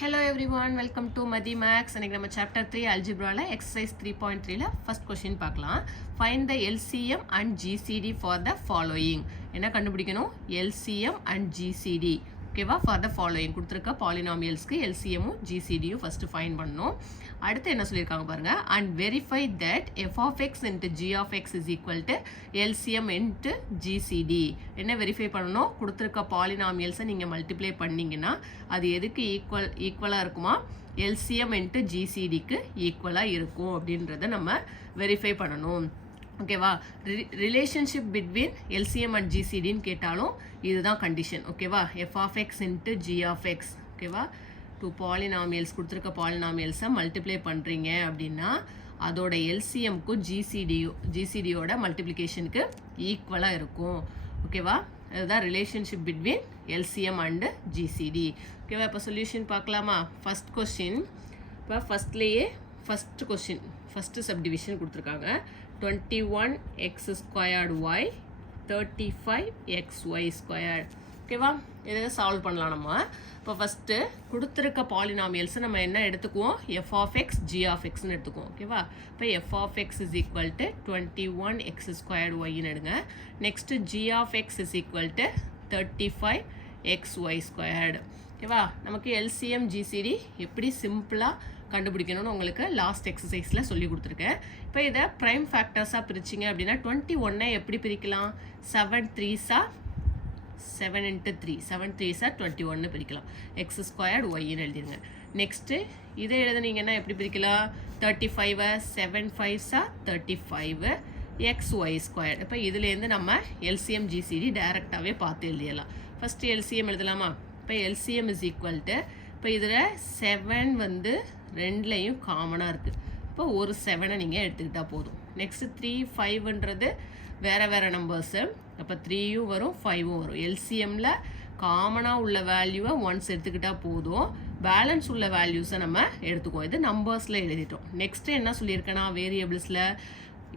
Hello everyone, welcome to Madhi Max. And நம்ம chapter 3 algebra ல exercise 3.3 ல first question பார்க்கலாம். Find the LCM and GCD for the following. என்ன கண்டுபிடிக்கணும்? LCM and GCD. ஓகேவா? For the following கொடுத்திருக்க polynomialsக்கு LCM உம் GCD உம் first find பண்ணணும். அடுத்து என்ன சொல்லிருக்காங்க பாருங்க. And verify that f of x into g of x is equal to LCM into GCD. என்ன வெரிஃபை பண்ணணும்? கொடுத்திருக்க polynomials நீங்க மல்டிப்ளை பண்ணீங்கன்னா அது எதுக்கு ஈக்குவலா இருக்குமா? LCM into GCDக்கு ஈக்குவலா இருக்கும் அப்படின்றத நம்ம வெரிஃபை பண்ணணும். ஓகேவா? ரிலேஷன்ஷிப் பிட்வீன் LCM and GCDன்னு கேட்டாலும் இதுதான் கண்டிஷன். ஓகேவா? f of x into g of x. ஓகேவா? டூ பாலினாமியல்ஸ் கொடுத்துருக்க பாலினாமியல்ஸை மல்டிப்ளை பண்ணுறீங்க அப்படின்னா அதோட எல்சிஎம்க்கும் ஜிசிடியோட மல்டிப்ளிகேஷனுக்கு ஈக்குவலாக இருக்கும். ஓகேவா? அதுதான் relationship between LCM and GCD. ஓகேவா? இப்போ சொல்யூஷன் பார்க்கலாமா? First question. இப்போ ஃபஸ்ட்லேயே ஃபஸ்ட்டு சப்டிவிஷன் கொடுத்துருக்காங்க. 21x squared y 35xy squared. ஓகேவா? இதை சால்வ் பண்ணலாம் நம்ம. இப்போ ஃபஸ்ட்டு கொடுத்துருக்க பாலினாமியல்ஸை நம்ம என்ன எடுத்துக்குவோம்? f of x, g of xன்னு எடுத்துக்குவோம். ஓகேவா? இப்போ f of x is equal to 21x squared yன்னு எடுங்க. Next g of x is equal to 35xy squared. ஓகேவா? நமக்கு LCM GCD எப்படி சிம்பிளாக கண்டுபிடிக்கணும்னு உங்களுக்கு லாஸ்ட் எக்ஸசைஸில் சொல்லி கொடுத்துருக்கேன். இப்போ இதை ப்ரைம் ஃபேக்டர்ஸாக பிரிச்சிங்க அப்படின்னா 21 எப்படி பிரிக்கலாம்? 7 into 3 7 3s 21 பிரிக்கலாம். x squared yன்னு எழுதிருங்க. நெக்ஸ்ட்டு இதை எழுதுனீங்கன்னா எப்படி பிரிக்கலாம்? 35 7 5s 35 xy squared. இப்போ இதுலேருந்து நம்ம LCM GCD டைரெக்டாகவே பார்த்து எழுதிடலாம். ஃபஸ்ட்டு LCM எழுதலாமா? இப்போ LCM is equal to, இப்போ இதில் 7 வந்து ரெண்டுலேயும் காமனாக இருக்குது. இப்போ ஒரு 7 நீங்கள் எடுத்துக்கிட்டால் போதும். நெக்ஸ்ட்டு 3 5ன்றது வேறு நம்பர்ஸு. அப்போ 3யும் வரும் 5ம் வரும். எல்சிஎம்மில் காமனாக உள்ள வேல்யூவை ஒன்ஸ் எடுத்துக்கிட்டால் போதும். பேலன்ஸ் உள்ள வேல்யூஸை நம்ம எடுத்துக்குவோம். இது நம்பர்ஸில் எழுதிட்டோம். நெக்ஸ்ட்டு என்ன சொல்லியிருக்கேன்னா வேரியபிள்ஸில்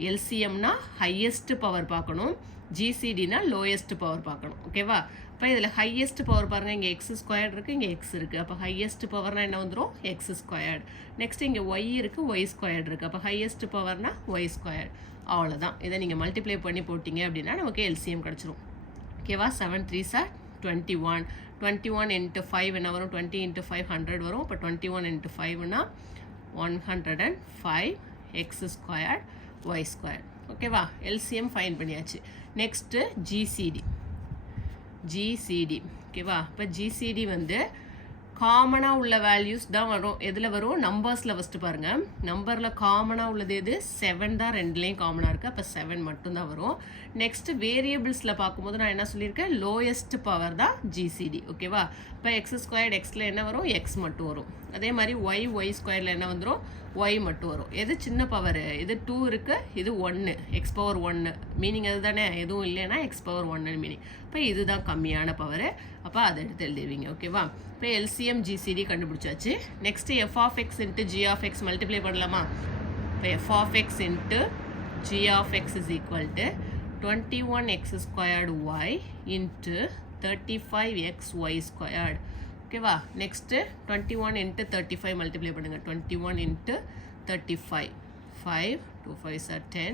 எல்சிஎம்னா ஹையஸ்ட் பவர் பார்க்கணும், ஜிசிடினா லோயஸ்ட் பவர் பார்க்கணும். ஓகேவா? இப்போ இதில் ஹையஸ்ட் பவர் பாருங்கள், இங்கே எக்ஸ் ஸ்கொயர்டு இருக்குது, இங்கே எக்ஸ் இருக்குது. அப்போ ஹையஸ்ட் பவர்னால் என்ன வந்துடும்? X squared. நெக்ஸ்ட் இங்கே ஒய் இருக்குது, ஒய் ஸ்கொயர்டு இருக்குது. அப்போ ஹையஸ்ட் பவர்னால் ஒய் ஸ்கொயர்டு. அவ்வளோதான். இதை நீங்கள் மல்டிப்ளை பண்ணி போட்டிங்க அப்படின்னா நமக்கு எல்சிஎம் கிடச்சிரும். ஓகேவா? 7 3s 21. 21 into 5 என்ன வரும்? 20 into 5 100 வரும். இப்போ 21 into 5னா 105 எக்ஸ் ஸ்கொயர்டு ஒய் ஸ்கொயர்டு. ஓகேவா? எல்சிஎம் ஃபைன் பண்ணியாச்சு. Next GCD. ஓகேவா? இப்போ ஜிசிடி வந்து காமனாக உள்ள வேல்யூஸ் தான் வரும். எதில் வரும்? நம்பர்ஸில் ஃபஸ்ட்டு பாருங்கள். நம்பரில் காமனாக உள்ளது எது? 7 தான் ரெண்டுலேயும் காமனாக இருக்குது. அப்போ 7 மட்டும்தான் வரும். நெக்ஸ்ட்டு வேரியபிள்ஸில் பார்க்கும்போது நான் என்ன சொல்லியிருக்கேன்? லோயஸ்ட் பவர் தான் ஜிசிடி. ஓகேவா? இப்போ எக்ஸ் ஸ்கொயர்டு எக்ஸில் என்ன வரும்? எக்ஸ் மட்டும் வரும். அதே மாதிரி ஒய் ஸ்கொயரில் என்ன வந்துடும்? ஒய் மட்டும் வரும். எது சின்ன பவர்? இது 2 இருக்குது, இது 1, எக்ஸ் பவர் 1. மீனிங் அது தானே? எதுவும் இல்லைன்னா எக்ஸ் பவர் 1 மீனிங். இப்போ இதுதான் கம்மியான பவர். அப்போ அதை எடுத்து எழுதிடுவீங்க. ஓகேவா? இப்போ எல்சிஎம் ஜிசிடி கண்டுபிடிச்சாச்சு. Next f of x into g of x multiply பண்ணலாமா? இப்போ f of x into g of x is equal to 21x squared y into 35xy squared. ஓகேவா? நெக்ஸ்ட்டு 21 into 35 மல்டிப்ளை பண்ணுங்கள். 21 into 35 5 2 5s 10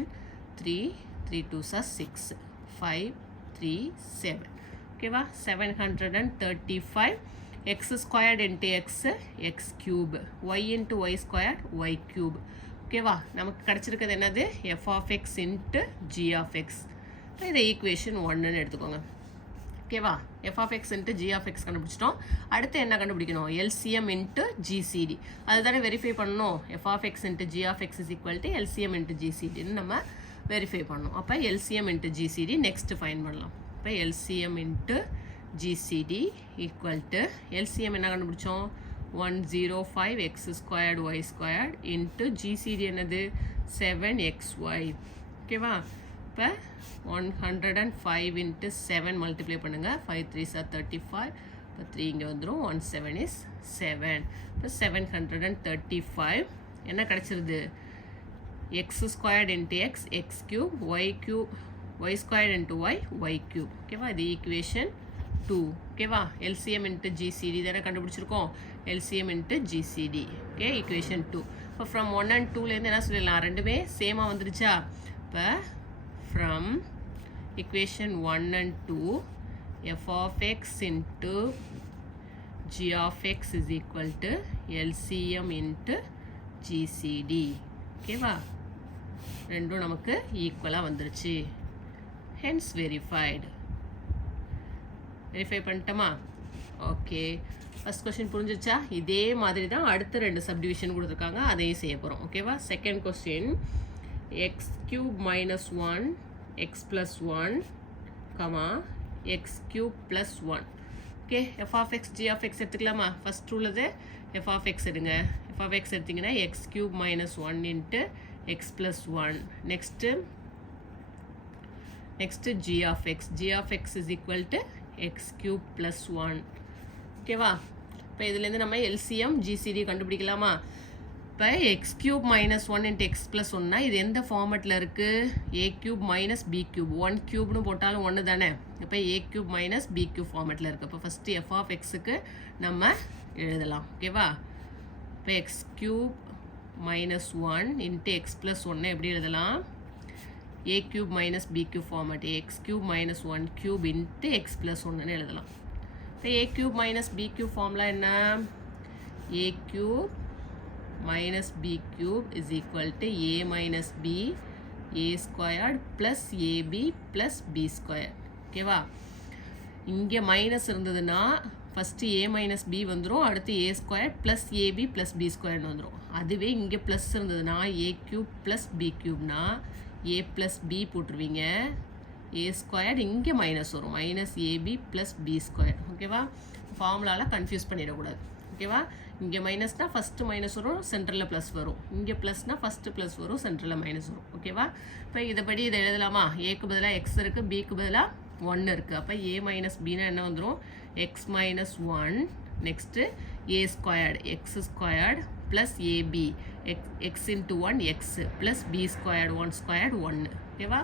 3 3 2s 6 5 3 7. ஓகேவா? 735 x squared into x cube, y into y squared y cube. ஓகேவா? நமக்கு கிடச்சிருக்கிறது என்னது? F of x into g of x. இதை equation 1ன்னு எடுத்துக்கோங்க. ஓகேவா? F of x into g of x கண்டுபிடிச்சிட்டோம். அடுத்து என்ன கண்டுபிடிக்கணும்? LCM into GCD. அதுதானே வெரிஃபை பண்ணணும். F of x into g of x is equal to LCM into ஜிசிடின்னு நம்ம வெரிஃபை பண்ணணும். அப்போ LCM into GCD next fine பண்ணலாம். இப்போ LCM into GCD equal to LCM என்ன கண்டுபிடிச்சோம்? 105 x squared y squared into GCD என்னது? 7xy. ஓகேவா? இப்போ 105 into 7 மல்டிப்ளை பண்ணுங்கள். 5 3s 35. இப்போ 3 இங்கே வந்துடும். 17 is 7. இப்போ 735 என்ன கிடச்சிருது? X squared into x cube, y squared into y cube. ஓகேவா? இது ஈக்குவேஷன் 2. ஓகேவா? எல்சிஎம் இன்ட்டு ஜிசிடி தானே கண்டுபிடிச்சிருக்கோம். LCM into GCD. Okay, equation 2. இப்போ from 1 and 2லேருந்து என்ன சொல்லிடலாம், ரெண்டுமே சேமாக வந்துருச்சா. இப்போ from equation 1 and 2, f of x into g of x is equal to LCM into GCD. ஓகேவா, ரெண்டும் நமக்கு ஈக்குவலாக வந்துருச்சு. hence verified. வெரிஃபை பண்ணிட்டோமா? ஓகே, ஃபஸ்ட் கொஸ்டின் புரிஞ்சிச்சா? இதே மாதிரி தான் அடுத்த ரெண்டு சப்டிவிஷன் கொடுத்துருக்காங்க, அதையும் செய்ய போகிறோம். ஓகேவா, second question x cube minus 1 x plus 1 comma x cube plus 1. Okay, f of x g of x எடுத்துக்கலாமா? ஃபஸ்ட் உள்ளது எஃப் ஆஃப் எக்ஸ் எடுங்க. எஃப் ஆஃப் எக்ஸ் எடுத்திங்கன்னா x cube minus 1 into x plus 1. Next g of x. g of x is equal to x cube plus 1. ஓகேவா, இப்போ இதுலேருந்து நம்ம LCM GCD கண்டுபிடிக்கலாமா? இப்போ x cube minus 1 into x plus 1னா இது எந்த ஃபார்மெட்டில் இருக்குது? A cube minus b cube. 1 கியூப்னு போட்டாலும் 1 தானே. இப்போ a cube minus b cube ஃபார்மெட்டில் இருக்குது. இப்போ ஃபஸ்ட்டு எஃப் ஆஃப் எக்ஸுக்கு நம்ம எழுதலாம். ஓகேவா, இப்போ x cube minus 1 into x plus 1 எப்படி எழுதலாம்? a cube minus b cube format, x cube minus 1 cube into x plus 1 எழுதலாம். இப்போ a cube minus b cube formula என்ன? a cube minus b cube is equal to a minus b a squared plus ab plus b squared. ஓகேவா, இங்கே minus இருந்ததுன்னா first a minus b வந்துடும், அடுத்து a squared plus ab plus b squared வந்துடும். அதுவே இங்கே plus இருந்ததுன்னா a cube plus b cubeனா a plus b போட்டுருவீங்க, a squared இங்கே மைனஸ் வரும், minus ab plus b squared. ஓகேவா, ஃபார்முலாவில் கன்ஃபியூஸ் பண்ணிடக்கூடாது. ஓகேவா, இங்கே மைனஸ்னால் ஃபஸ்ட்டு மைனஸ் வரும், சென்டரில் ப்ளஸ் வரும். இங்கே ப்ளஸ்னால் ஃபஸ்ட்டு ப்ளஸ் வரும், சென்டரில் மைனஸ் வரும். ஓகேவா, இப்போ இதைப்படி இதை எழுதலாமா? ஏக்கு பதிலாக எக்ஸ் இருக்குது, பிக்கு பதிலாக 1 இருக்குது. அப்போ a மைனஸ் பின்னா என்ன வந்துடும்? X minus 1. Next a squared, x squared plus ab, x into 1 x plus b squared 1 squared 1. ஓகேவா,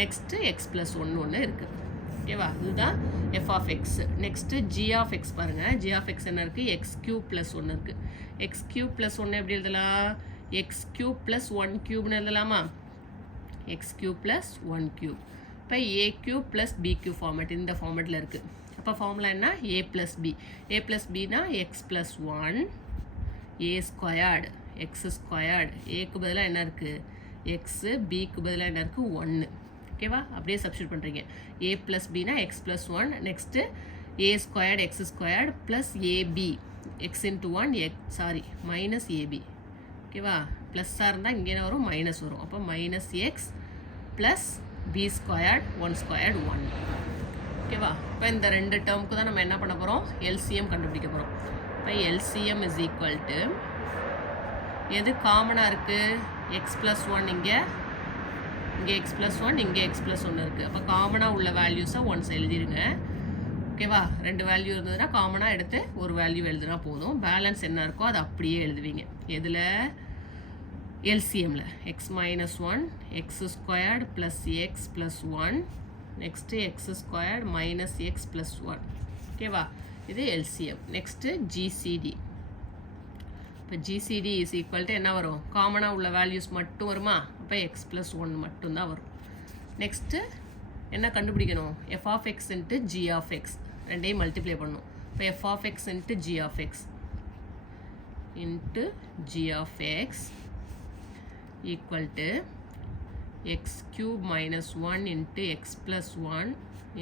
நெக்ஸ்ட்டு எக்ஸ் ப்ளஸ் 1 இருக்குது. ஓகேவா, இதுதான் f of x. Next g of x பாருங்கள். ஜி ஆஃப் எக்ஸ் என்ன இருக்குது? எக்ஸ் கியூப் ப்ளஸ் 1 இருக்குது. X cube plus 1 எப்படி எழுதலாம்? எக்ஸ் கியூப் ப்ளஸ் 1 கியூப்னு எழுதலாமா? X cube plus 1 cube. இப்போ a cube plus b cube format இந்த ஃபார்மேட்டில் இருக்குது. அப்போ ஃபார்முலா என்ன? A plus b. A plus பினா x plus 1 a squared x squared. ஏக்கு பதிலாக என்ன இருக்குது? எக்ஸு, பிக்கு பதிலாக என்ன இருக்குது? 1. ஓகேவா, அப்படியே சப்ஸ்டியூட் பண்ணுறீங்க. ஏ ப்ளஸ் பினா x plus 1. Next a squared x squared plus ab x into 1 minus ab. ஓகேவா, ப்ளஸ்ஸாக இருந்தால் இங்கே என்ன வரும்? மைனஸ் வரும். அப்போ minus x plus b squared 1 squared 1. ஓகேவா, இப்போ இந்த ரெண்டு டேர்முக்கு தான் நம்ம என்ன பண்ண போகிறோம்? எல்சிஎம் கண்டுபிடிக்க போகிறோம். இப்போ எல்சிஎம் இஸ் ஈக்குவல் டு எது காமனாக இருக்குது? எக்ஸ் ப்ளஸ் 1 இங்கே எக்ஸ் ப்ளஸ் 1 இங்கே எக்ஸ் ப்ளஸ் 1 இருக்குது. அப்போ காமனாக உள்ள வேல்யூஸை ஒன்ஸ் எழுதிடுங்க. ஓகேவா, ரெண்டு வேல்யூ இருந்ததுன்னா காமனாக எடுத்து ஒரு வேல்யூ எழுதுனா போதும். பேலன்ஸ் என்ன இருக்கோ அதை அப்படியே எழுதுவீங்க. எதில்? எல்சிஎம்மில் x minus 1 x squared plus x plus 1 next x squared minus x plus 1. ஓகேவா, இது எல்சிஎம். Next GCD. இப்போ ஜிசிடி இஸ் ஈக்குவல் டு என்ன வரும்? காமனாக உள்ள வேல்யூஸ் மட்டும் வருமா? அப்போ எக்ஸ் ப்ளஸ் 1 மட்டும்தான் வரும். நெக்ஸ்ட்டு என்ன கண்டுபிடிக்கணும்? F of x into g of x ரெண்டையும் மல்டிப்ளை பண்ணணும். இப்போ f of x into g of x into g of x equal to x cube minus 1 into x plus 1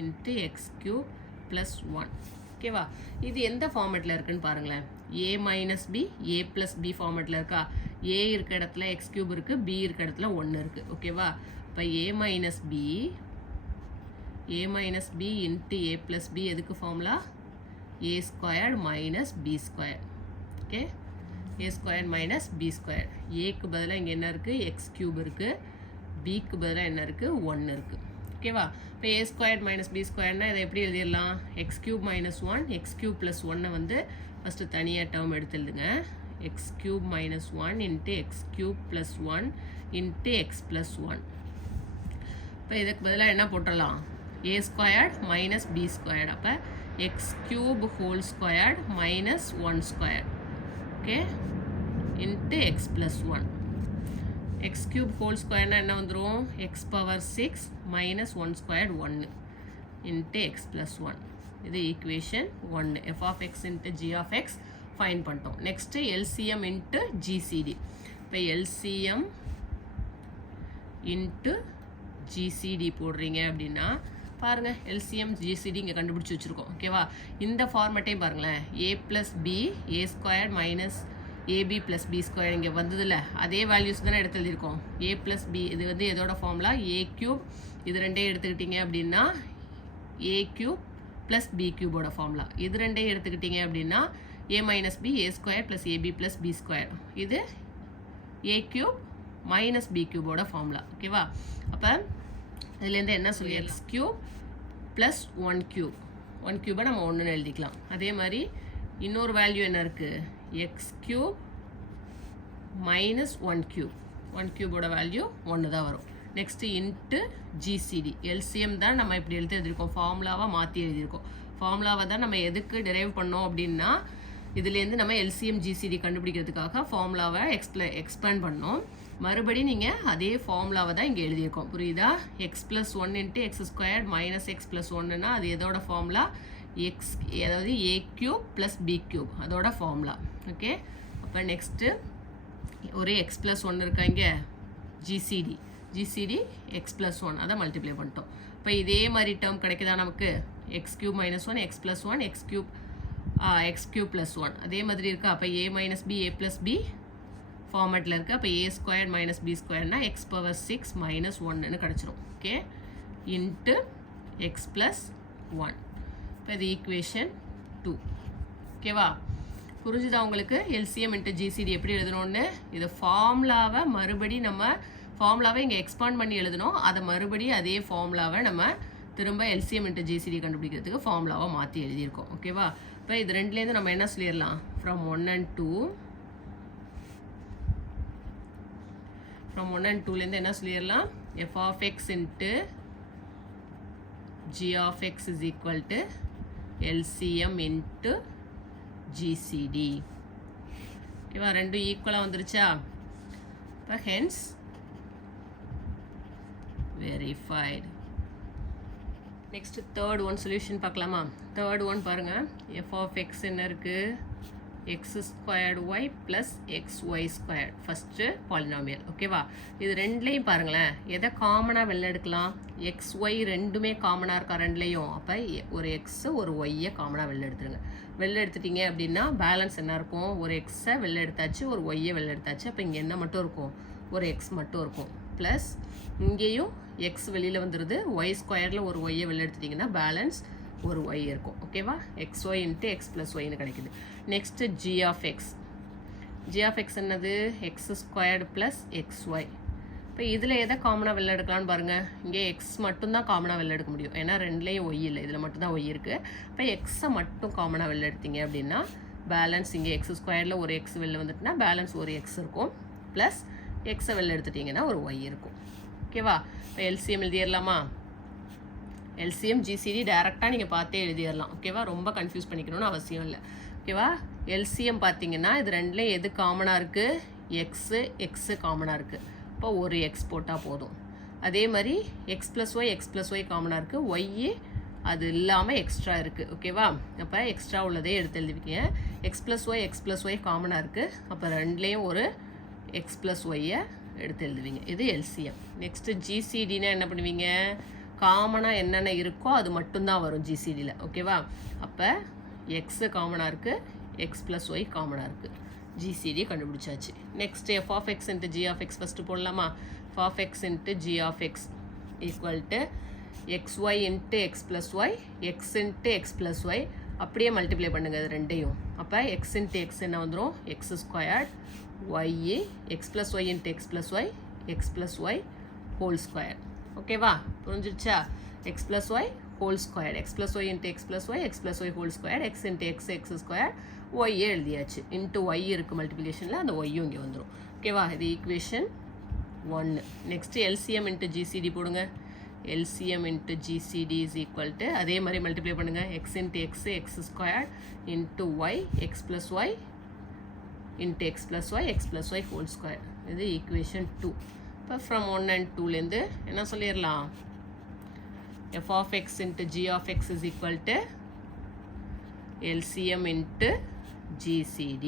into x cube plus 1. ஓகேவா, இது எந்த ஃபார்மேட்டில் இருக்குன்னு பாருங்களேன். A minus b a plus b ஃபார்மேட்டில் இருக்கா? ஏ இருக்க இடத்துல எக்ஸ் கியூப் இருக்குது, பி இருக்க இடத்துல 1 இருக்குது. ஓகேவா, இப்போ a minus b into a plus b எதுக்கு formula? A squared minus b square. Okay, a squared minus b square. ஏக்கு பதிலாக இங்கே என்ன இருக்குது? எக்ஸ் கியூப் இருக்குது, பிக்கு பதிலாக என்ன இருக்குது? 1 இருக்குது. ஓகேவா, இப்போ ஏ ஸ்கொயர்டு மைனஸ் பி ஸ்கொயர்னா இதை எப்படி எழுதிடலாம்? X cube minus 1 X cube plus 1 வந்து ஃபஸ்ட்டு தனியாக டேர்ம் எடுத்து எழுதுங்க. X cube minus 1 into x cube plus 1 into x plus 1. இப்போ இதுக்கு பதிலாக என்ன போட்டுடலாம்? ஏ ஸ்கொயர்டு மைனஸ் பி ஸ்கொயர்டு. அப்போ x cube whole squared minus 1 squared. Okay, into x plus 1. x cube whole squared என்ன வந்துரும் x power 6 minus 1 squared 1 into x plus 1. இது equation 1. f of x into g of x find பண்ணிட்டோம். next LCM into GCD. இப்போ LCM into GCD போடுறீங்க அப்படின்னா பாருங்க LCM GCD இங்கே கண்டுபிடிச்சி வச்சுருக்கோம். ஓகேவா, இந்த ஃபார்மேட்டையும் பாருங்களேன். a plus b a squared minus ab plus b squared இங்கே வந்ததில்ல, அதே வேல்யூஸ் தானே எடுத்து எழுதியிருக்கோம். a plus b இது வந்து எதோட ஃபார்முலா a cube, இது ரெண்டே எடுத்துக்கிட்டீங்க அப்படின்னா a cube plus b cube formula. இது ரெண்டே எடுத்துக்கிட்டீங்க அப்படின்னா a minus b a squared plus ab plus b squared. இது a cube minus b cube formula. ஓகேவா, அப்போ இதுலேருந்து என்ன சொல்லி x cube plus 1 cube 1 cube நம்ம ஒன்றுன்னு எழுதிக்கலாம். அதே மாதிரி இன்னொரு வேல்யூ என்ன இருக்குது, x cube minus 1 cube 1 cube value 1 தான் வரும். நெக்ஸ்ட்டு இன்ட்டு GCD LCM தான் நம்ம இப்படி எழுதியிருக்கோம், ஃபார்முலாவாக மாற்றி எழுதியிருக்கோம். ஃபார்முலாவை தான் நம்ம எதுக்கு டிரைவ் பண்ணோம் அப்படின்னா இதுலேருந்து நம்ம LCM GCD கண்டுபிடிக்கிறதுக்காக ஃபார்முலாவை எக்ஸ்பேண்ட் பண்ணோம். மறுபடியும் நீங்கள் அதே ஃபார்முலாவை தான் இங்கே எழுதியிருக்கோம். புரியுதா, x plus 1 into x squared minus x plus 1னா அது எதோட ஃபார்முலா, x அதாவது a cube plus b cube அதோட ஃபார்முலா. ஓகே, அப்போ நெக்ஸ்ட்டு ஒரு x plus 1 இருக்கா இங்கே GCD x plus 1 அதை மல்டிப்ளை பண்ணிட்டோம். இப்போ இதே மாதிரி டேர்ம் கிடைக்குதா நமக்கு, x cube minus 1 x plus 1 x cube plus 1 அதே மாதிரி இருக்கா. அப்போ a minus b a plus b ஃபார்மேட்டில் இருக்குது. அப்போ a squared minus b squaredனா x power 6 minus 1ன்னு கிடச்சிரும். Okay, into x plus 1. இப்போ இது ஈக்குவேஷன் 2. ஓகேவா, புரிஞ்சுதா உங்களுக்கு LCM இன்ட்டு GCD எப்படி எழுதணும்னு. இது ஃபார்முலாவை மறுபடி நம்ம ஃபார்முலாவை இங்கே எக்ஸ்பாண்ட் பண்ணி எழுதணும், அதை மறுபடியும் அதே ஃபார்முலாவை நம்ம திரும்ப LCM இன்ட்டு GCD கண்டுபிடிக்கிறதுக்கு ஃபார்முலாவை மாற்றி எழுதியிருக்கோம். ஓகேவா, இப்போ இது ரெண்டுலேருந்து நம்ம என்ன சொல்லிடலாம், ஃப்ரம் 1 and 2லேருந்து என்ன சொல்லிடலாம், f of x into g of x is equal to LCM into GCD. ஓகேவா, ரெண்டும் ஈக்குவலாக வந்துருச்சா. இப்போ hence verified. Next third one solution பார்க்கலாமா. தேர்ட் ஒன் பாருங்கள், f of x என்ன இருக்குது, x squared y plus xy squared first polynomial. ஓகேவா, இது ரெண்டுலேயும் பாருங்களேன் எதை காமனாக வெளில எடுக்கலாம், xy ரெண்டுமே காமனாக இருக்கா ரெண்டுலேயும். அப்போ ஒரு எக்ஸு ஒரு ஒய்யை காமனாக வெளில எடுத்துருங்க. வெளில எடுத்துட்டிங்க அப்படின்னா பேலன்ஸ் என்ன இருக்கும், ஒரு எக்ஸை வெளில எடுத்தாச்சு ஒரு ஒய்யை வெளில எடுத்தாச்சு. அப்போ இங்கே என்ன மட்டும் இருக்கும், ஒரு எக்ஸ் மட்டும் இருக்கும். ப்ளஸ் இங்கேயும் எக்ஸ் வெளியில் வந்துடுது, ஒய் ஸ்கொயரில் ஒரு ஒய்யை வெளில எடுத்துட்டிங்கன்னா பேலன்ஸ் ஒரு ஒய் இருக்கும். ஓகேவா, xy இன்ட்டு x ப்ளஸ் ஒய்னு கிடைக்குது. நெக்ஸ்ட்டு g of x என்னது, x ஸ்கொயர்டு ப்ளஸ் xy. இப்போ இதில் எதை காமனாக வெளில எடுக்கலான்னு பாருங்கள். இங்கே எக்ஸ் மட்டும்தான் காமனாக வெளில எடுக்க முடியும், ஏன்னா ரெண்டுலேயும் ஒய் இல்லை, இதில் மட்டும்தான் ஒய் இருக்குது. இப்போ எக்ஸை மட்டும் காமனாக வெளில எடுத்தீங்க அப்படின்னா பேலன்ஸ் இங்கே எக்ஸ் ஸ்கொயரில் ஒரு எக்ஸ் வெளில வந்துட்டுனா பேலன்ஸ் ஒரு எக்ஸ் இருக்கும், ப்ளஸ் எக்ஸை வெளில எடுத்துட்டிங்கன்னா ஒரு ஒய் இருக்கும். ஓகேவா, இப்போ LCM எழுதிடலாமா. LCM GCD டேரெக்டாக நீங்கள் பார்த்தே எழுதிடலாம். ஓகேவா, ரொம்ப கன்ஃபியூஸ் பண்ணிக்கணும்னு அவசியம் இல்லை. ஓகேவா, LCM பார்த்தீங்கன்னா இது ரெண்டுலேயும் எது காமனாக இருக்குது, எக்ஸு காமனாக இருக்குது. இப்போ ஒரு எக்ஸ் போட்டால் போதும். அதே மாதிரி x ப்ளஸ் ஒய் காமனாக இருக்குது, ஒய்யே அது இல்லாமல் எக்ஸ்ட்ரா இருக்குது. ஓகேவா, அப்போ எக்ஸ்ட்ரா உள்ளதே எடுத்து எழுதிவிக்கீங்க. x ப்ளஸ் ஒய் காமனாக இருக்குது, அப்போ ரெண்டுலேயும் ஒரு x ப்ளஸ் ஒய்யை எடுத்து எழுதுவீங்க. இது LCM. நெக்ஸ்ட்டு GCDனா என்ன பண்ணுவீங்க, காமனாக என்னென்ன இருக்கோ அது மட்டும்தான் வரும் GCDயில். ஓகேவா, அப்போ எக்ஸு காமனாக இருக்குது, x ப்ளஸ் ஒய் காமனாக இருக்குது, GCD கண்டுபிடிச்சாச்சு. Next f of x into g of x first போடலாமா. f of x into g of x equal to xy into x plus y, x into x plus y அப்படியே multiply பண்ணுங்கள் இது ரெண்டையும். அப்போ x into x என்ன வந்துடும், x squared, y x plus y into x plus y, x plus y whole square. ஓகேவா, புரிஞ்சிருச்சா, x plus y whole square, x plus y into x plus y, x plus y whole square, x into x square, ஒய்யே எழுதியாச்சு. Into Y இருக்குது மல்டிப்ளிகேஷனில், அந்த ஒய்யும் இங்கே வந்துடும். ஓகேவா, இது equation 1. Next LCM into GCD போடுங்க. LCM into GCD is equal to அதே மாதிரி மல்டிப்ளை பண்ணுங்க x into x x squared into y x plus y into x plus y x plus y whole square. இது equation 2. இப்போ from 1 and 2லேருந்து என்ன சொல்லிடலாம்? f of x into g of x is equal to LCM into GCD.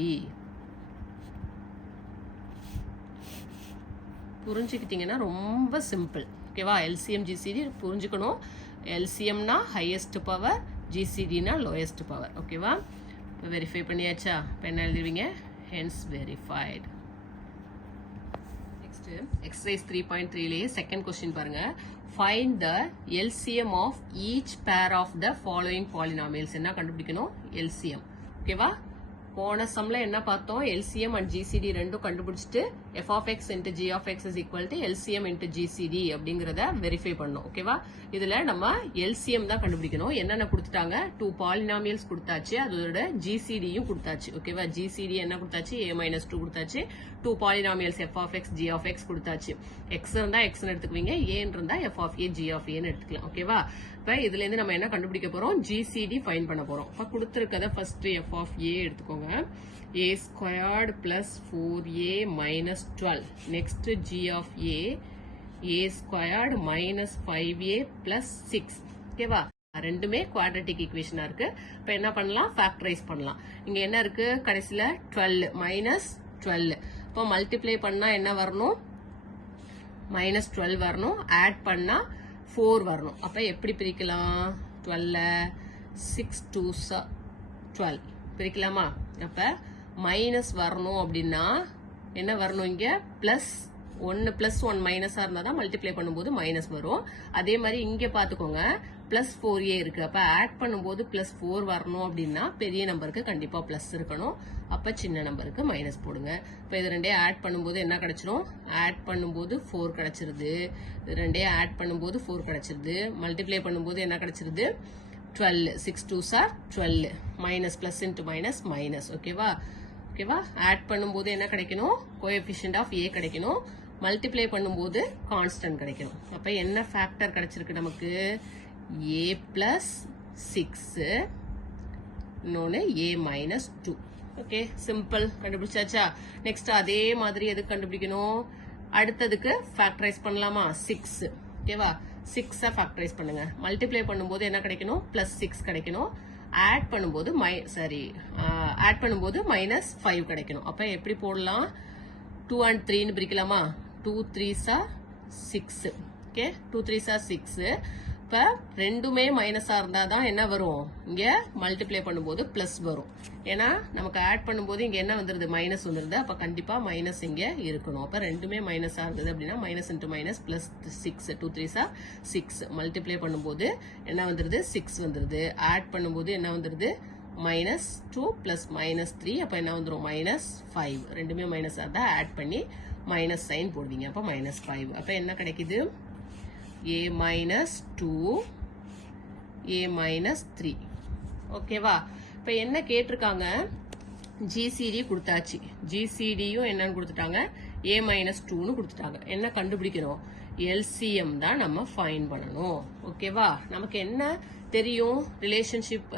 புரிஞ்சுக்கிட்டீங்கன்னா ரொம்ப simple. ஓகேவா? LCM GCD புரிஞ்சுக்கணும். LCMனா highest power, GCDனா lowest power. ஓகேவா? இப்போ வெரிஃபை பண்ணியாச்சா? இப்போ என்ன எழுதுவீங்க? Hence verified. நெக்ஸ்ட் எக்ஸசைஸ் 3.3லேயே செகண்ட் கொஸ்டின் பாருங்க. Find the LCM of each pair of the following polynomials. என்ன கண்டுபிடிக்கணும்? LCM. ஓகேவா? போன சம்ல என்ன பார்த்தோம்? LCM and GCD ரெண்டும் கண்டுபிடிச்சிட்டு f of x into g of x is equal to LCM into GCD அப்படிங்கறத வெரிஃபை பண்ணோம். ஓகேவா? இதுல நம்ம LCM தான் கண்டுபிடிக்கணும். என்னென்ன கொடுத்துட்டாங்க? 2 பாலினாமியல்ஸ் கொடுத்தாச்சு, அதோட GCDயும் கொடுத்தாச்சு. ஓகேவா? GCD என்ன கொடுத்தாச்சு? a-2 கொடுத்தாச்சு. 2 polynomials f of x g of x கொடுத்தாச்சு. x இருந்தா x ன்னு எடுத்துக்குவீங்க, a இருந்தா f of a g of a ன்னு எடுத்துக்கலாம். ஓகேவா? இப்போ இதுல இருந்து நம்ம என்ன கண்டுபிடிக்க போறோம்? GCD ஃபைண்ட் பண்ண போறோம். இப்போ கொடுத்திருக்கத ஃபர்ஸ்ட் f of a எடுத்துக்கோங்க. a squared plus 4a minus 12. Next g of a squared minus 5a plus 6. ஓகேவா? ரெண்டுமே குவாட்ரட்டிக் ஈக்குவேஷனா இருக்கு. இப்போ என்ன பண்ணலாம்? ஃபேக்டரைஸ் பண்ணலாம். இங்க என்ன இருக்கு? கடைசில 12 minus 12. இப்போ மல்டிப்ளை பண்ணா என்ன வரணும்? minus 12 வரணும். ஆட் பண்ணா 4 வரணும். அப்ப எப்படி பிரிக்கலாம்? 12 6 2s 12 பிரிக்கலாமா? அப்ப மைனஸ் வரணும் அப்படின்னா என்ன வரணும்? இங்க பிளஸ் 1 பிளஸ் 1 மைனஸா இருந்தா தான் மல்டிப்ளை பண்ணும்போது மைனஸ் வரும். அதே மாதிரி இங்க பாத்துக்கோங்க, பிளஸ் 4a இருக்கு. அப்ப ஆட் பண்ணும்போது பிளஸ் 4 வரணும் அப்படின்னா பெரிய நம்பருக்கு கண்டிப்பா பிளஸ் இருக்கணும். அப்ப சின்ன நம்பருக்கு மைனஸ் போடுங்க. இப்ப இது ரெண்டே ஆட் பண்ணும்போது என்ன கிடைச்சிரும்? ஆட் பண்ணும்போது 4 கிடைச்சிருது. இது ரெண்டே ஆட் பண்ணும்போது 4 கிடைச்சிருது. மல்டிப்ளை பண்ணும்போது என்ன கிடைச்சிருது? 12 6 2s are 12 minus plus into minus minus. ஓகேவா? ஓகேவா? ஆட் பண்ணும்போது என்ன கிடைக்கணும்? கோஎஃபிஷியன்ட் ஆஃப் a கிடைக்கணும். மல்டிப்ளை பண்ணும்போது கான்ஸ்டன்ட் கிடைக்கணும். அப்ப என்ன ஃபேக்டர் கிடைச்சிருக்கு நமக்கு? a பிளஸ் 6 இன்னொன்னு a மைனஸ் 2. Okay, simple. கண்டுபிடிச்சாச்சா? நெக்ஸ்ட் அதே மாதிரி எது கண்டுபிடிக்கணும்? அடுத்ததுக்கு ஃபேக்டரைஸ் பண்ணலாமா? 6. ஓகேவா? 6 ஃபேக்டரைஸ் பண்ணுங்க. மல்டிப்ளை பண்ணும்போது என்ன கிடைக்கணும்? பிளஸ் 6 கிடைக்கணும். ஆட் பண்ணும்போது ஆட் பண்ணும்போது மைனஸ் 5 கிடைக்கணும். அப்ப எப்படி போடலாம்? 2 and 3 பிரிக்கலாமா? 2 3s are 6. Okay, 2 3s are 6. இப்ப ரெண்டுமே மைனஸா இருந்தா தான் என்ன வரும்? இங்க மல்டிப்ளை பண்ணும்போது பிளஸ் வரும். ஏன்னா நமக்கு ஆட் பண்ணும்போது இங்க என்ன வந்துருது? மைனஸ் வந்துருது. அப்ப கண்டிப்பா மைனஸ் இங்க இருக்கணும். அப்ப ரெண்டுமே மைனஸா இருந்தது அப்படின்னா minus into minus plus 6. 2 3s are 6. Multiply பண்ணும்போது என்ன வந்துருது? 6 வந்துருது. ஆட் பண்ணும்போது என்ன வந்துருது? Minus 2 plus minus 3. அப்ப என்ன வந்துரும்? மைனஸ் 5. ரெண்டுமே மைனஸா இருந்தா ஆட் பண்ணி மைனஸ் சைன் போடுவீங்க. அப்ப மைனஸ் 5. அப்ப என்ன கிடைக்குது? a minus 2 a minus 3. ஓகேவா? இப்ப என்ன கேட்டிருக்காங்க? GCD கொடுத்தாச்சு. GCDயும் என்னன்னு கொடுத்துட்டாங்க? a minus 2னு கொடுத்துட்டாங்க. என்ன கண்டுபிடிக்கணும்? LCM தான் நம்ம ஃபைண்ட் பண்ணணும். ஓகேவா? நமக்கு என்ன தெரியும்? Relationship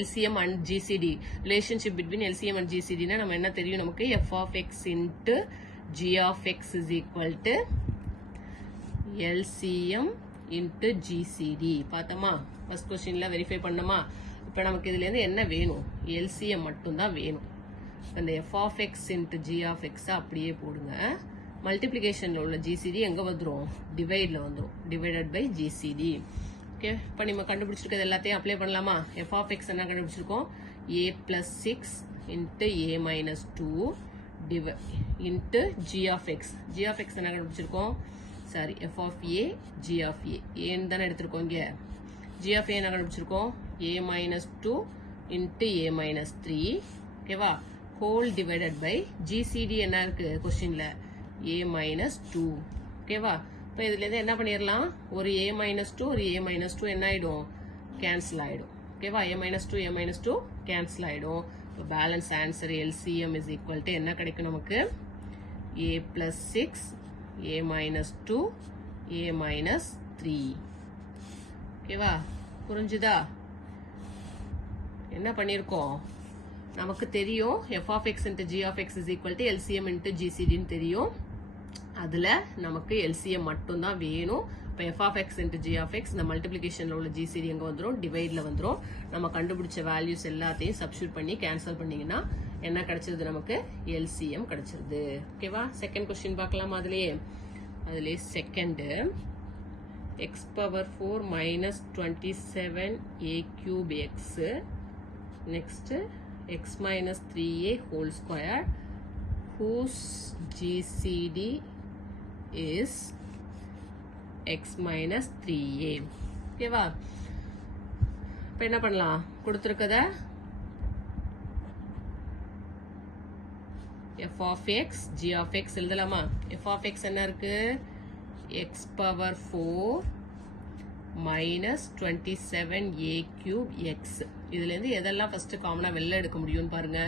LCM and GCD. Relationship between LCM and GCD னா நம்ம என்ன தெரியும்? நமக்கு f of x into g of x is equal to LCM into GCD. பார்த்தோமா? ஃபர்ஸ்ட் क्वेश्चनல வெரிஃபை பண்ணோமா? இப்போ நமக்கு இதுல இருந்து என்ன வேணும்? LCM மட்டும் தான் வேணும். அந்த f of x into g of x அப்படியே போடுங்க. மல்டிப்ளிகேஷன்ல உள்ள GCD எங்க வந்துரும்? டிவைட்ல வந்துரும். Divided by GCD. ஓகே, இப்போ நம்ம கண்டுபிடிச்சிருக்கிறது எல்லாத்தையும் அப்ளை பண்ணலாமா? f of x என்ன கண்டுபிடிச்சிருக்கோம்? a plus 6 into a minus 2 into g of x. g of x என்ன கண்டுபிடிச்சிருக்கோம்? Sorry, f of a g of a ஏன்னு தானே எடுத்திருக்கோம். இங்க g of a என்ன கண்டுபிடிச்சிருக்கோம்? a minus 2 into a minus 3. ஓகேவா? ஹோல் டிவைடட் பை GCD என்ன இருக்கு கொஸ்டின்ல? a minus 2. ஓகேவா? இப்போ இதுல இருந்து என்ன பண்ணிடலாம்? ஒரு a minus 2 ஒரு a minus 2 என்ன ஆயிடும்? கேன்சல் ஆயிடும். ஓகேவா? a minus 2 a minus 2 cancel ஆயிடும். இப்போ balance answer LCM is equal to என்ன கிடைக்கும் நமக்கு? a plus 6 a minus 2 a minus 3. ஓகேவா? புரிஞ்சுதா? என்ன பண்ணியிருக்கோம், நமக்கு தெரியும் f of x into g of x is equal to LCM into GCD ன்னு தெரியும். அதில் நமக்கு LCM மட்டும்தான் வேணும். இப்போ f of x into g of x இந்த மல்டிப்ளிகேஷனில் உள்ள GCD எங்கே வந்துடும், டிவைடில் வந்துடும். நம்ம கண்டுபிடிச்ச வேல்யூஸ் எல்லாத்தையும் சப்ஸ்டியூட் பண்ணி கேன்சல் பண்ணிங்கன்னா என்ன கிடைச்சிருது, நமக்கு LCM கிடைச்சிருது. ஓகேவா? செகண்ட் கொஸ்டின் பார்க்கலாம். அதுலேயே second x power 4 minus 27a cube x, next x minus 3a whole square whose GCD is x minus 3a. ஓகேவா? இப்போ என்ன பண்ணலாம், கொடுத்துருக்கத f of x g of x எழுதலாமா? f of x என்ன இருக்கு, x power 4 minus 27a cube x. இதுலேருந்து எதெல்லாம் first காமனாக வெளில எடுக்க முடியும்னு பாருங்க.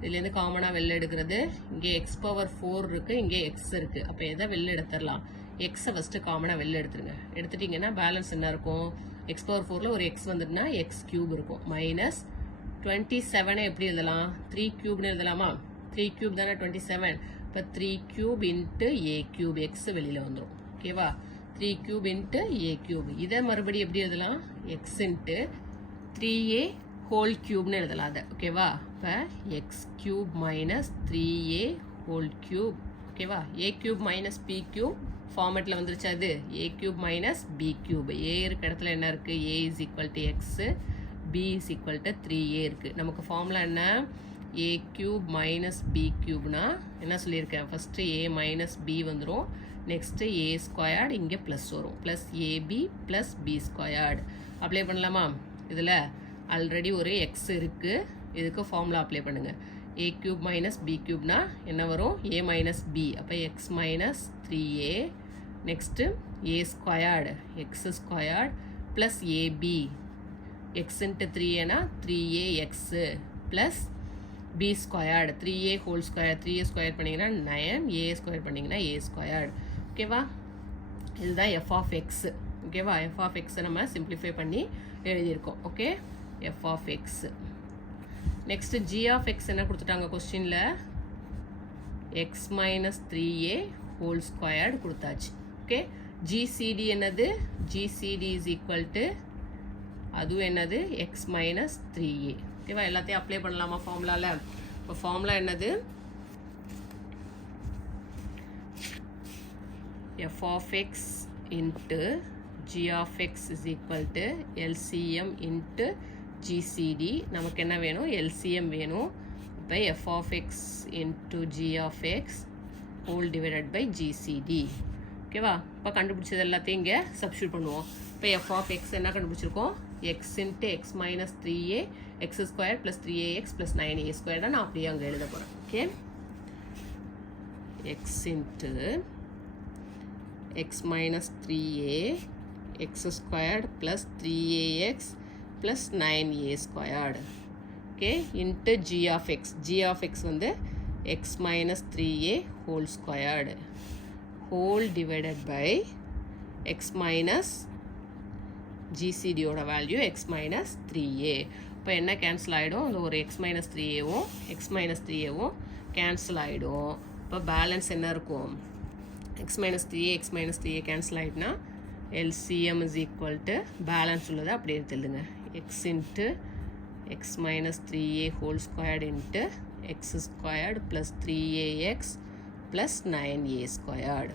இதுலேருந்து காமனாக வெளில எடுக்கிறது, இங்கே எக்ஸ் பவர் 4 இருக்குது, இங்கே எக்ஸ் இருக்குது. அப்போ எதை வெளில எடுத்துடலாம், எக்ஸை ஃபஸ்ட்டு காமனாக வெளில எடுத்துருங்க. எடுத்துட்டிங்கன்னா பேலன்ஸ் என்ன இருக்கும், எக்ஸ் பவர் 4ல் ஒரு எக்ஸ் வந்துட்டுனா எக்ஸ் கியூப் இருக்கும். மைனஸ் 27 எப்படி எழுதலாம், 3 கியூப்னு எழுதலாமா? 3 கியூப் தானே 27. இப்போ 3 cube into a cube, X வெளியில் வந்துடும். ஓகேவா? 3 கியூப் இன்ட்டு ஏ கியூப். இதை மறுபடியும் எப்படி எழுதலாம், எக்ஸ் இன்ட்டு 3a ஹோல் கியூப்னு எழுதலாம் அதை. ஓகேவா? இப்போ x cube minus 3a whole cube. ஓகேவா? A cube minus b cube ஃபார்மேட்டில் வந்துருச்சா? அது a cube minus b cube. A இருக்க இடத்துல என்ன இருக்குது, a is equal to x, b is equal to 3a இருக்குது. நமக்கு ஃபார்முலா என்ன, ஏ கியூப் மைனஸ் பி கியூப்னா என்ன சொல்லியிருக்கேன், ஃபஸ்ட்டு ஏ மைனஸ் பி வந்துடும். நெக்ஸ்ட்டு ஏ ஸ்கொயர்டு, இங்கே ப்ளஸ் வரும், plus ab plus b squared. Apply பண்ணலாமா? இதில் ஆல்ரெடி ஒரு எக்ஸ் இருக்குது, இதுக்கு ஃபார்முலா அப்ளை பண்ணுங்கள். ஏ கியூப் மைனஸ் பி கியூப்னா என்ன வரும், ஏ மைனஸ் பி. அப்போ x minus 3a, next a squared, x squared plus ab, x into 3aனா 3a x plus b squared, 3a whole square, 3a square பண்ணிங்கன்னா 9, a square பண்ணிங்கன்னா a squared. ஓகேவா? இதுதான் f of x. ஓகேவா? F of எக்ஸை நம்ம simplify பண்ணி எழுதியிருக்கோம். Okay, f of x. Next g of x என்ன கொடுத்துட்டாங்க கொஸ்டினில், X minus 3a whole squared கொடுத்தாச்சு. ஓகே, ஜிசிடி என்னது, ஜிசிடி இஸ் ஈக்குவல் டு அதுவும் என்னது, எக்ஸ் மைனஸ் 3a. ஓகேவா? எல்லாத்தையும் அப்ளை பண்ணலாமா ஃபார்முலாவில்? இப்போ ஃபார்முலா என்னது, f of x into g of x is equal to LCM into GCD. நமக்கு என்ன வேணும், LCM வேணும். இப்போ f of x into g of x whole divided by GCD. ஓகேவா? இப்போ கண்டுபிடிச்சது எல்லாத்தையும் இங்கே சப்ஸ்டியூட் பண்ணுவோம். இப்போ f of x என்ன கண்டுபிடிச்சிருக்கோம், x into x minus 3a x square plus 3ax plus 9a square தான் நான் அப்படியே அங்கே எழுத போகிறேன். Okay, x into x minus 3a x squared plus 3ax plus 9a squared. Okay, into g of x. g of x வந்து x minus 3a whole squared whole divided by x minus GCD ஓட value x minus 3a. இப்போ என்ன cancel ஆகிடும், அந்த ஒரு x minus 3aவும் x minus 3aவும் cancel ஆகிடும். இப்போ பேலன்ஸ் என்ன இருக்கும், x minus 3a x minus 3a cancel ஆகிட்டுனா LCM is equal to balance உள்ளது அப்படியே எழுதுங்க, x into x minus 3a whole squared into x squared plus 3ax plus 9a squared.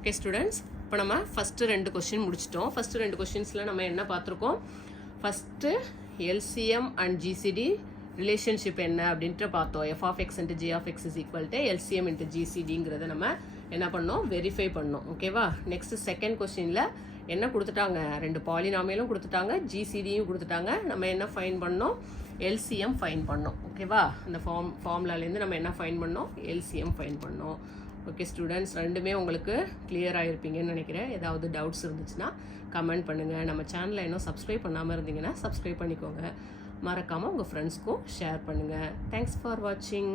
Okay students, இப்போ நம்ம ஃபஸ்ட்டு 2 கொஸ்டின் முடிச்சிட்டோம். First 2 கொஸ்டின்ஸில் நம்ம என்ன பார்த்துருக்கோம், first LCM and GCD relationship என்ன அப்படின்ட்டு பார்த்தோம். f of x into g of x is equal to LCM into GCDங்கிறத நம்ம என்ன பண்ணோம், வெரிஃபை பண்ணோம். ஓகேவா? நெக்ஸ்ட் செகண்ட் கொஸ்டினில் என்ன கொடுத்துட்டாங்க, 2 பாலினாமியலும் கொடுத்துட்டாங்க, GCDயும் கொடுத்துட்டாங்க. நம்ம என்ன ஃபைன் பண்ணோம், LCM ஃபைன் பண்ணோம். ஓகேவா? அந்த ஃபார்முலாலேருந்து நம்ம என்ன ஃபைன் பண்ணோம், LCM ஃபைன் பண்ணோம். ஓகே ஸ்டூடெண்ட்ஸ், ரெண்டுமே உங்களுக்கு கிளியர் ஆகிருப்பீங்கன்னு நினைக்கிறேன். ஏதாவது டவுட்ஸ் இருந்துச்சுன்னா கமெண்ட் பண்ணுங்கள். நம்ம சேனலை இன்னும் சப்ஸ்கிரைப் பண்ணாமல் இருந்தீங்கன்னா சப்ஸ்கிரைப் பண்ணிக்கோங்க. மறக்காமல் உங்கள் ஃப்ரெண்ட்ஸ்க்கும் ஷேர் பண்ணுங்கள். தேங்க்ஸ் ஃபார் வாட்சிங்.